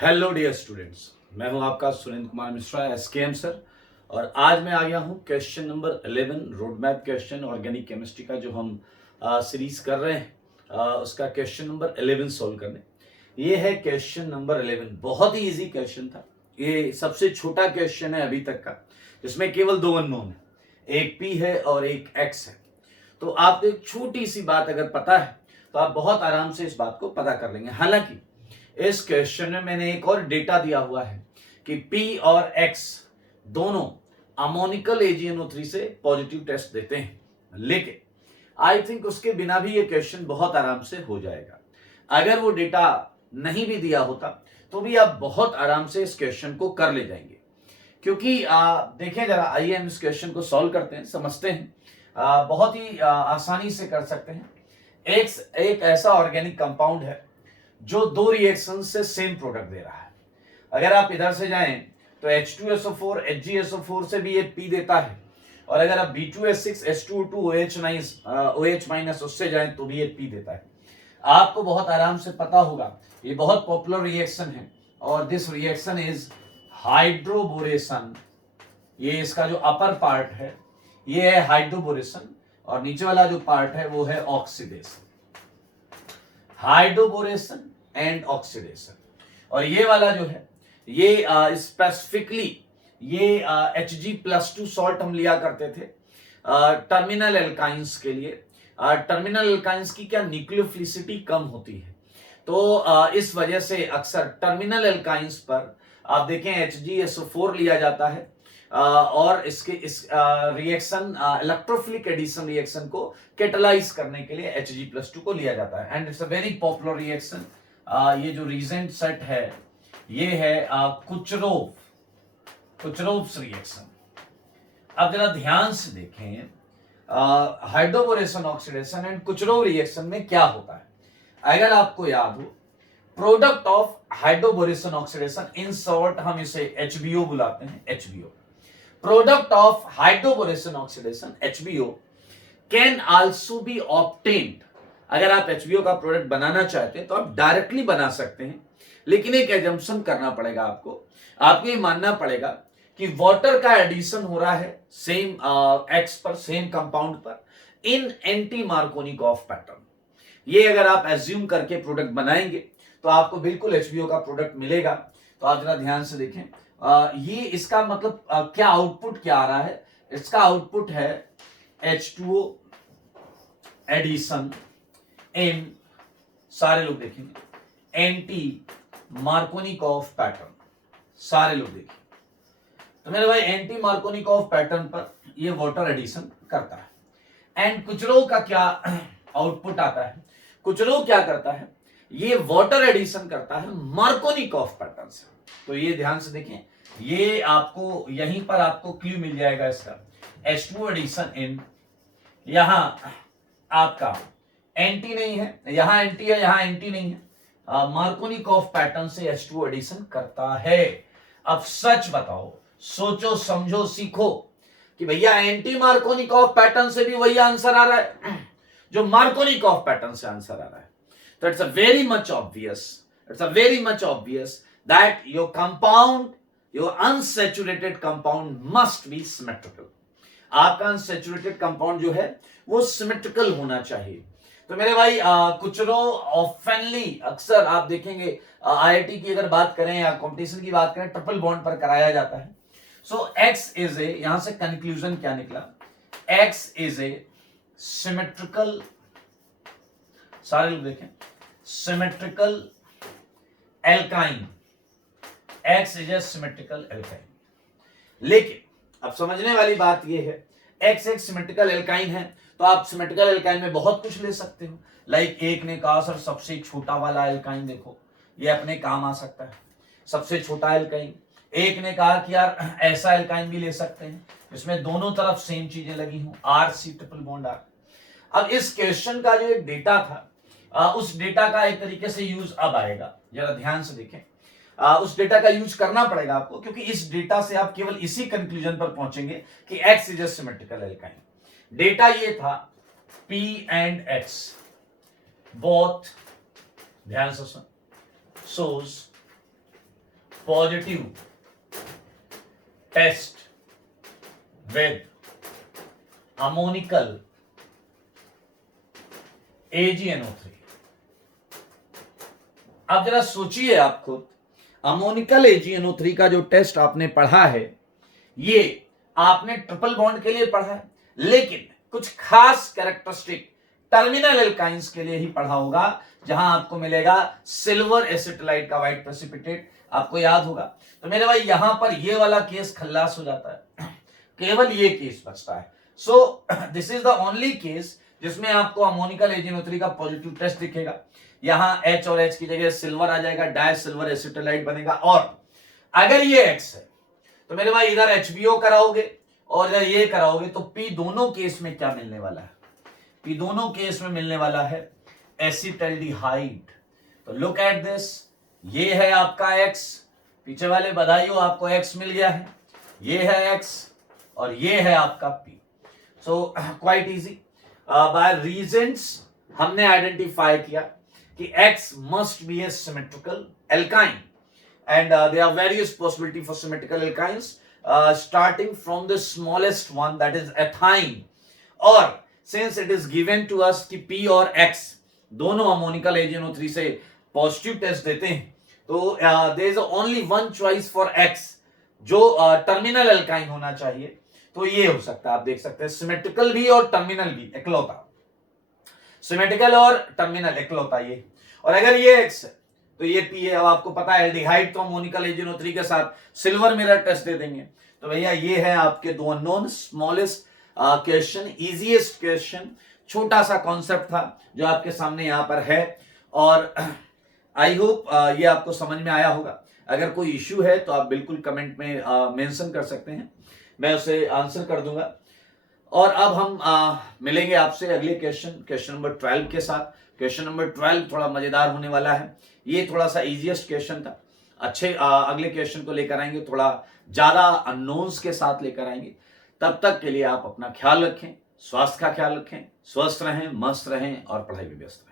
Hello dear students, मैं हूं आपका सुरेंद्र कुमार मिश्रा एसकेएम सर। और आज मैं आ गया हूं question number 11 road map question organic chemistry का जो हम सीरीज कर रहे हैं, उसका क्वेश्चन नंबर 11 सॉल्व करने। ये है क्वेश्चन नंबर 11। बहुत ही इजी क्वेश्चन था। ये सबसे छोटा क्वेश्चन है अभी तक का, जिसमें केवल दो अननोन है, एक पी है और एक एक्स है। तो आपको एक छोटी सी बात अगर पता है तो आप बहुत आराम से इस बात को पता कर लेंगे। हालांकि इस क्वेश्चन में मैंने एक और डेटा दिया हुआ है कि P और X दोनों अमोनिकल AgNO3 से पॉजिटिव टेस्ट देते हैं, लेकिन आई थिंक उसके बिना भी ये क्वेश्चन बहुत आराम से हो जाएगा। अगर वो डेटा नहीं भी दिया होता तो भी आप बहुत आराम से इस क्वेश्चन को कर ले जाएंगे, क्योंकि देखें जरा, आइए हम इस क्वेश्चन को सॉल्व करते हैं, समझते हैं। बहुत ही आसानी से कर सकते हैं। एक ऐसा ऑर्गेनिक कंपाउंड है जो दो रिएक्शन से सेम प्रोडक्ट दे रहा है। अगर आप इधर से जाएं तो H2SO4 HgSO4 से भी ये P देता है, और अगर आप B2S6 H2O2 OH- उससे जाएं तो भी ये P देता है। आपको बहुत आराम से पता होगा, ये बहुत पॉपुलर रिएक्शन है, और दिस रिएक्शन इज हाइड्रोबोरेशन। ये इसका जो अपर पार्ट है ये है हाइड्रोबोरेशन, और नीचे वाला जो पार्ट है वो है ऑक्सीडेशन। Hydroboration and oxidation. और ये वाला जो है ये स्पेसिफिकली ये Hg+2 सॉल्ट हम लिया करते थे टर्मिनल एल्काइंस के लिए। टर्मिनल एल्काइंस की क्या न्यूक्लियोफिलिसिटी कम होती है, तो इस वजह से अक्सर टर्मिनल एल्काइंस पर आप देखें HgSO4 लिया जाता है, और इस रिएक्शन इलेक्ट्रोफिलिक एडिशन रिएक्शन को कैटलाइज करने के लिए Hg+2 को लिया जाता है। And it's a very popular reaction. ये जो रीजेंट सेट है ये है कुचरोव्स रिएक्शन। अब जरा ध्यान से देखें, हाइड्रोबोरेशन ऑक्सीडेशन एंड कुचरोव रिएक्शन में क्या होता है। अगर आपको याद हो, product of hydroboration oxidation, in short हम इसे HBO बुलाते हैं, HBO। Product of hydroboration oxidation HBO can also be obtained. अगर आप HBO का प्रोडक्ट बनाना चाहते हैं तो आप डायरेक्टली बना सकते हैं, लेकिन एक एजम्पशन करना पड़ेगा आपको ये मानना पड़ेगा कि वाटर का एडिशन हो रहा है सेम एक्स पर, सेम कंपाउंड पर, इन एंटी मार्कोनिकॉफ पैटर्न। ये अगर आप एज्यूम करके प्रोडक्ट बनाएंगे तो आपको बिल्कुल HBO का प्रोडक्ट मिलेगा। तो आप जरा ध्यान से देखें, ये इसका मतलब क्या आउटपुट क्या आ रहा है। इसका आउटपुट है H2O एडिशन इन, सारे लोग देखेंगे, एंटी मार्कोनिकॉफ पैटर्न, सारे लोग देखिए। तो मेरे भाई एंटी मार्कोनिकॉफ पैटर्न पर ये वाटर एडिशन करता है। एंड कुचरोव का क्या आउटपुट आता है, कुचरोव क्या करता है, ये वाटर एडिशन करता है मार्कोनिकॉफ पैटर्न से। तो ये ध्यान से देखें, ये आपको यहीं पर आपको क्लू मिल जाएगा इसका। H2 एडिशन इन, यहां आपका एंटी नहीं है, यहां एंटी है, यहां एंटी नहीं है, मार्कोनिकॉफ पैटर्न से H2 एडिशन करता है। अब सच बताओ, सोचो समझो सीखो कि भैया एंटी मार्कोनिकॉफ पैटर्न से भी वही आंसर आ रहा है जो मार्कोनिकॉफ पैटर्न से आंसर आ रहा है। तो it's a very much obvious that your unsaturated compound must be symmetrical. आपका अनसैचुरेटेड कंपाउंड जो है वो सिमेट्रिकल होना चाहिए। तो मेरे भाई कुचरोव ऑफनली, अक्सर आप देखेंगे IIT की अगर बात करें या कंपटीशन की बात करें, ट्रिपल बॉन्ड पर कराया जाता है। सो X इज ए, यहां से कंक्लूजन क्या निकला, X इज ए सिमेट्रिकल, सारे लोग देखें, symmetrical alkyne. X is a symmetrical alkyne. लेकिन अब समझने वाली बात यह है, X एक सिमेट्रिकल एल्काइन है तो आप सिमेट्रिकल एल्काइन में बहुत कुछ ले सकते हो। लाइक एक ने कहा सर सबसे छोटा वाला एल्काइन देखो, ये अपने काम आ सकता है, सबसे छोटा एल्काइन। एक ने कहा कि यार ऐसा एल्काइन भी ले सकते हैं जिसमें दोनों तरफ सेम चीजें लगी हो, RC ट्रिपल बॉन्ड R। अब इस क्वेश्चन का जो एक डेटा था, उस डेटा का एक तरीके से यूज अब आएगा, जरा ध्यान से देखें। उस डेटा का यूज करना पड़ेगा आपको, क्योंकि इस डेटा से आप केवल इसी कंक्लूजन पर पहुंचेंगे कि X is a symmetrical alkyne. Data ये था P एंड X बोथ, ध्यान से सुन, shows positive test with ammoniacal AgNO3। अब जरा सोचिए आप खुद, अमोनिकल AgNO3 का जो टेस्ट आपने पढ़ा है, ये आपने ट्रिपल बॉन्ड के लिए पढ़ा है, लेकिन कुछ खास कैरेक्टरिस्टिक टर्मिनल एल्काइंस के लिए ही पढ़ा होगा, जहां आपको मिलेगा सिल्वर एसिटिलाइट का व्हाइट प्रेसिपिटेट। आपको याद होगा। तो मेरे भाई यहां पर ये वाला केस खल्लास हो जाता है, केवल ये केस बचता है। So this is the only case जिसमें आपको अमोनिकल AgNO3 का पॉजिटिव टेस्ट दिखेगा। यहां H और H की जगह सिल्वर आ जाएगा, डाई सिल्वर एसिटिलाइट बनेगा। और अगर ये X है तो मेरे भाई इधर HBO कराओगे और इधर ये कराओगे, तो P दोनों केस में क्या मिलने वाला है? P दोनों केस में मिलने वाला है एसिटल्डिहाइड। तो लुक एट दिस, ये है आपका X, पीछे वाले बधाई हो आपको X मिल गया है, ये है X और ये है आपका P। So quite easy. Bye reasons हमने आइडेंटिफाई किया कि X must be A symmetrical alkyne and there are various possibility for symmetrical alkynes starting from the smallest one, that is ethyne, or since it is given to us कि P और X दोनों ammoniacal AgNO3 से positive test देते हैं, तो there is only one choice for X जो terminal alkyne होना चाहिए। तो ये हो सकता है, आप देख सकते हैं सिमेट्रिकल भी और टर्मिनल भी, इकलौता सिमेट्रिकल और टर्मिनल इकलौता ये। और अगर ये X है तो ये P है। अब आपको पता है एल्डिहाइड तो अमोनिकल AgNO3 के साथ सिल्वर मिरर टेस्ट दे देंगे। तो भैया ये है आपके दो unknown, smallest question, easiest question, छोटा सा कॉन्सेप्ट था जो आपके सामने यहाँ पर है। और आई होप ये आपको समझ में आया होगा। अगर कोई इश्यू है तो आप बिल्कुल कमेंट में मेंशन कर सकते हैं, मैं उसे आंसर कर दूंगा। और अब हम मिलेंगे आपसे अगले क्वेश्चन नंबर 12 के साथ। क्वेश्चन नंबर 12 थोड़ा मजेदार होने वाला है, ये थोड़ा सा इजीएस्ट क्वेश्चन था। अच्छे अगले क्वेश्चन को लेकर आएंगे, थोड़ा ज्यादा अननोन्स के साथ लेकर आएंगे। तब तक के लिए आप अपना ख्याल रखें, स्वास्थ्य का ख्याल रखें, स्वस्थ रहें, मस्त रहें और पढ़ाई में व्यस्त रहें।